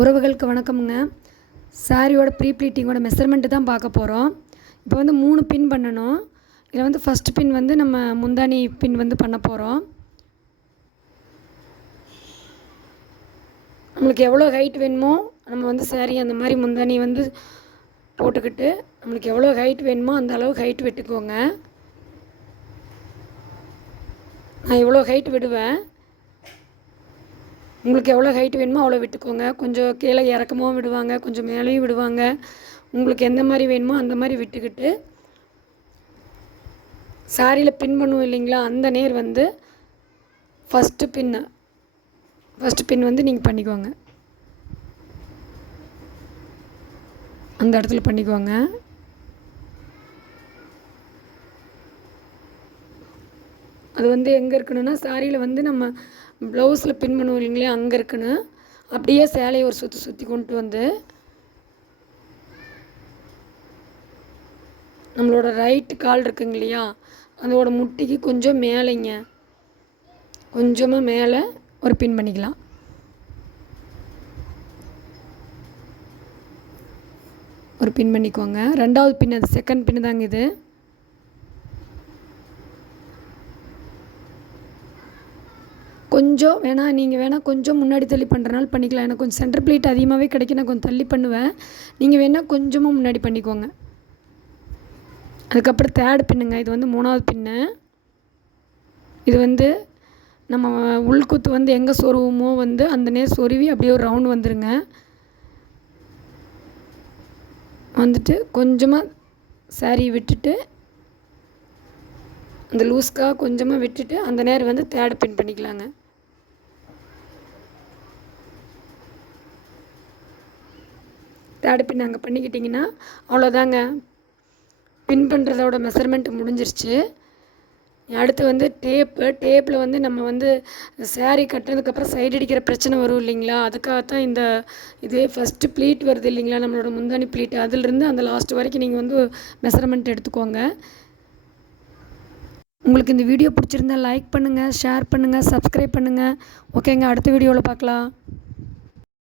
உறவுகளுக்கு வணக்கமுங்க. சாரியோட ப்ரீ ப்ளீட்டிங்கோட மெஷர்மெண்ட்டு தான் பார்க்க போகிறோம். இப்போ வந்து 3 பின் பண்ணணும். இதில் வந்து ஃபஸ்ட் பின் வந்து நம்ம முந்தானி பின் வந்து பண்ண போகிறோம். நம்மளுக்கு எவ்வளோ ஹைட் வேணுமோ நம்ம வந்து சாரி அந்த மாதிரி முந்தானி வந்து போட்டுக்கிட்டு நம்மளுக்கு எவ்வளோ ஹைட் வேணுமோ அந்த அளவுக்கு ஹைட் விட்டுக்கோங்க. நான் இவ்வளோ ஹைட் விடுவேன். உங்களுக்கு எவ்வளோ ஹைட் வேணுமோ அவ்வளோ விட்டுக்கோங்க. கொஞ்சம் கீழே இறக்கமாகவும் விடுவாங்க, கொஞ்சம் மேலேயும் விடுவாங்க. உங்களுக்கு எந்த மாதிரி வேணுமோ அந்த மாதிரி விட்டுக்கிட்டு சாரியில் பின் பண்ணுவோம் இல்லைங்களா, அந்த நேர் வந்து ஃபஸ்ட்டு பின் வந்து நீங்கள் பண்ணிக்கோங்க. அந்த இடத்துல பண்ணிக்கோங்க. அது வந்து எங்கே இருக்கணும்னா சாரியில் வந்து நம்ம ப்ளவுஸில் பின் பண்ணுவோம் இல்லைங்களா, அங்கே இருக்கணும். அப்படியே சேலையை ஒரு சுற்றி கொண்டு வந்து நம்மளோட ரைட்டு கால் இருக்குங்க இல்லையா, அதோட முட்டிக்கு கொஞ்சம் மேலேங்க, கொஞ்சமாக மேலே ஒரு பின் பண்ணிக்கலாம். ஒரு பின் பண்ணிக்கோங்க. ரெண்டாவது பின், அது செகண்ட் பின்னு தாங்க இது. கொஞ்சம் நீங்கள் வேணால் கொஞ்சம் முன்னாடி தள்ளி பண்ணுறனால பண்ணிக்கலாம். எனக்கு கொஞ்சம் சென்டர் ப்ளீட் அதிகமாகவே கிடைக்கும், நான் கொஞ்சம் தள்ளி பண்ணுவேன். நீங்கள் வேணால் கொஞ்சமாக முன்னாடி பண்ணிக்கோங்க. அதுக்கப்புறம் தேர்டு பின்னுங்க. இது வந்து 3வது பின்னு. இது வந்து நம்ம உள்குத்து வந்து எங்கே சொருவோமோ வந்து அந்த நேர் சொருவி அப்படியே ஒரு ரவுண்டு வந்துடுங்க. வந்துட்டு கொஞ்சமாக சாரி விட்டுட்டு அந்த லூஸ்க்காக கொஞ்சமாக விட்டுட்டு அந்த நேர் வந்து தேர்டு பின் பண்ணிக்கலாங்க. தேர்டு பின் அங்கே பண்ணிக்கிட்டிங்கன்னா அவ்வளோதாங்க. பின் பண்ணுறதோட மெஷர்மெண்ட் முடிஞ்சிருச்சு. அடுத்து வந்து டேப்பில் வந்து நம்ம வந்து சாரீ கட்டினதுக்கப்புறம் சைடு அடிக்கிற பிரச்சனை வரும் இல்லைங்களா, அதுக்காகத்தான் இந்த இது ஃபஸ்ட்டு ப்ளீட் வருது இல்லைங்களா, நம்மளோட முந்தானி ப்ளீட், அதிலிருந்து அந்த லாஸ்ட் வரைக்கும் நீங்கள் வந்து மெஷர்மெண்ட் எடுத்துக்கோங்க. உங்களுக்கு இந்த வீடியோ பிடிச்சிருந்தா லைக் பண்ணுங்கள், ஷேர் பண்ணுங்கள், சப்ஸ்கிரைப் பண்ணுங்கள். ஓகேங்க, அடுத்த வீடியோவில் பார்க்கலாம்.